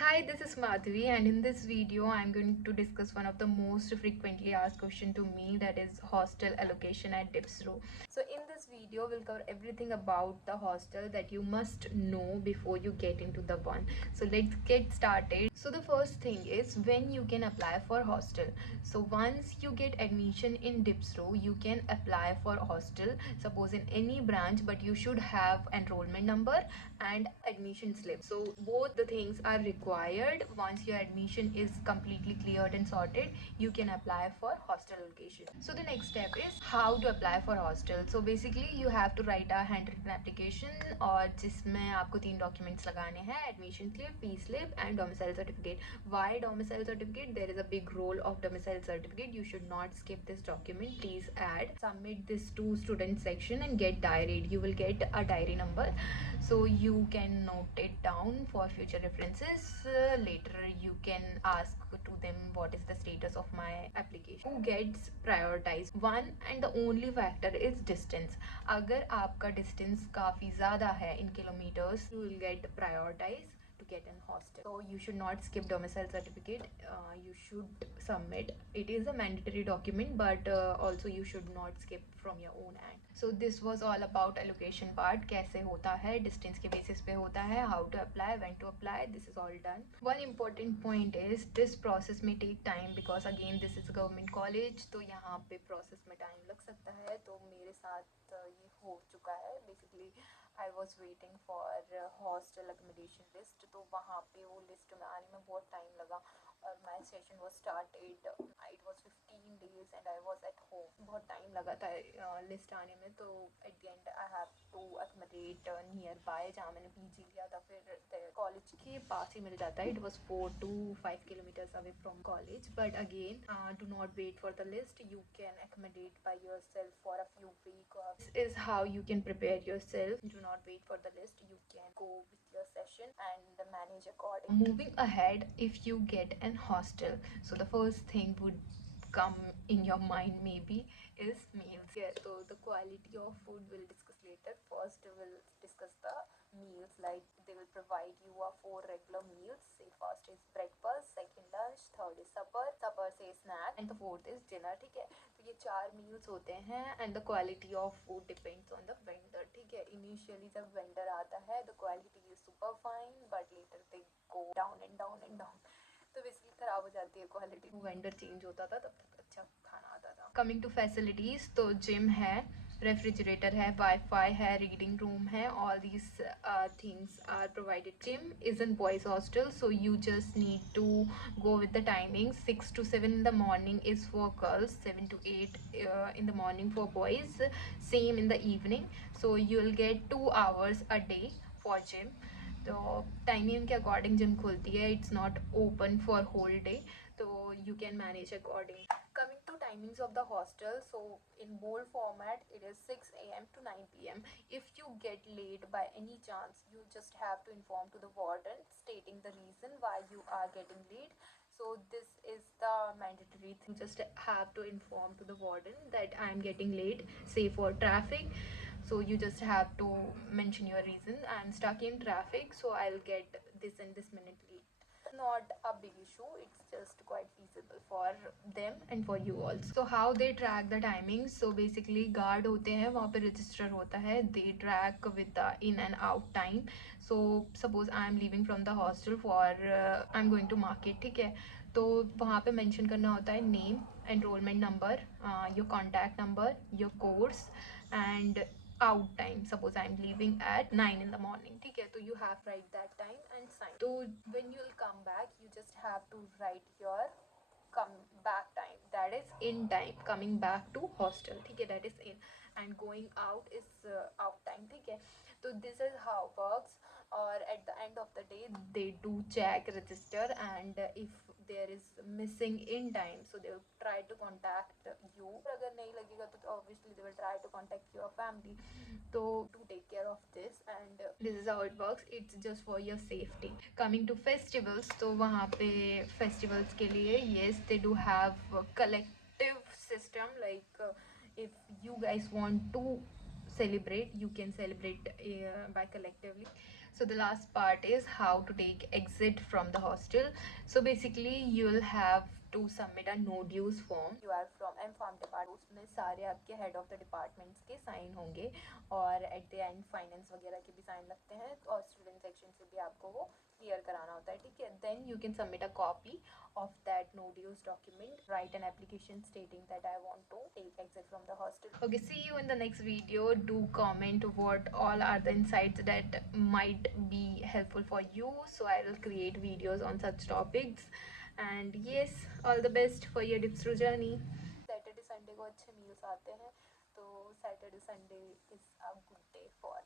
Hi, this is Madhvi, and in this video, I'm going to discuss one of the most frequently asked question to me, that is hostel allocation at Dipsro. So in this video, we'll cover everything about the hostel that you must know before you get into the one. So let's get started. So the first thing is when you can apply for hostel. So once you get admission in Dipsro, you can apply for hostel. Suppose in any branch, but you should have enrollment number and admission slip. So both the things are required. Once your admission is completely cleared and sorted, you can apply for hostel allocation. So the next step is how to apply for hostel. So basically you have to write a handwritten application और जिसमें आपको 3 documents लगाने हैं: admission slip, fee slip and domicile certificate. Why domicile certificate? There is a big role of domicile certificate. You should not skip this document. Please add, submit this to student section and get diaried. You will get a diary number, so you can note it down for future references. Later you can ask to them what is the status of my application. Who gets prioritized? One and the only factor is distance. अगर आपका distance काफ़ी ज़्यादा है in kilometers, you will get prioritized to get an hostel. So you should not skip domicile certificate. You should submit. It is a mandatory document, but also you should not skip from your own end. So this was all about allocation part. कैसे होता है, distance के basis पे होता है, how to apply, when to apply. This is all done. One important point is this process may take time because again this is a government college, तो यहाँ पे process में time लग सकता है. तो मेरे साथ ये हो चुका है. Basically I was waiting for hostel accommodation list, तो वहाँ पे वो लिस्ट में आने में बहुत टाइम लगा और my session was started, it was 15 days and I was at home. बहुत टाइम लगा था लिस्ट आने में. तो at the end I have to accommodate nearby जहाँ मैंने पीजी लिया था. फिर कॉलेज के पास ही मिल जाता है. It was 4 to 5 kilometers away from college, but again do not wait for the list. You can accommodate by yourself for a few weeks. This is how you can prepare yourself. Do not wait for the list. You can go with your session and manage accordingly. Moving ahead, if you get an hostel, so the first thing would come in your mind maybe is meals. Yeah, so the quality of food we'll discuss later. First we'll discuss the meals. Like they will provide you a 4 regular meals. Say first is breakfast, second lunch, third is supper, supper से snack and the fourth is dinner. ठीक है, तो ये 4 meals होते हैं and the quality of food depends on the vendor. ठीक है, initially जब vendor आता है the quality is super fine, but later they go down and down and down. तो बेसिकली ख़राब हो जाती है क्वालिटी. वेंडर चेंज होता था तब तक अच्छा खाना आता था. कमिंग टू फैसिलिटीज़, तो जिम है, रेफ्रिजरेटर है, वाईफाई है, रीडिंग रूम है. All these things are provided. Gym is in boys hostel, so you just need to go with the timing. 6 to 7 in the morning is for girls, 7 to 8 in the morning for boys, same in the evening. So you'll get 2 hours a day for gym. तो timing के according gym खुलती है. It's not open for whole day, तो you can manage according. Coming to timings of the hostel, so in bold format it is 6 a.m. to 9 p.m. If you get late by any chance, you just have to inform to the warden stating the reason why you are getting late. So this is the mandatory thing. Just have to inform to the warden that I am getting late, say for traffic. So you just have to mention your reason: I'm stuck in traffic, so I'll get this and this minute late. Not a big issue. It's just quite feasible for them and for you also. So how they track the timings? So basically guard होते हैं वहाँ पे, register होता है. They track with the in and out time. So suppose I am leaving from the hostel for I'm going to market. ठीक है, तो वहाँ पे मेंशन करना होता है name, enrollment number, your contact number, your course and out time. Suppose I'm leaving at 9 in the morning. ठीक है, तो you have write that time and sign. तो when you'll come back, you just have to write your come back time, that is in time. Coming back to hostel, ठीक है, that is in, and going out is out time. ठीक है, तो this is how works. or at the end of the day they do check register, and if there is missing in time, so they will try to contact you. अगर नहीं लगेगा तो obviously they will try to contact your family. So to take care of this, and this is how it works. It's just for your safety. Coming to festivals, तो वहाँ पे festivals के लिए yes they do have a collective system. Like if you guys want to celebrate, you can celebrate by collectively. So the last part is how to take exit from the hostel. So basically you'll have to submit a no dues form. You are from M Farm department, उसमें सारे आपके head of the departments के sign होंगे और at the end finance वगैरह के भी sign लगते हैं और student section से भी आपको वो clear कराना होता है, ठीक है. Then you can submit a copy of that no dues document, write an application stating that I want to take exit from the hostel. Okay, see you in the next video. Do comment what all are the insights that might be helpful for you, so I will create videos on such topics. And yes, all the best for your Dipsru journey. Saturday Sunday को अच्छे meals आते हैं, तो Saturday Sunday is a good day for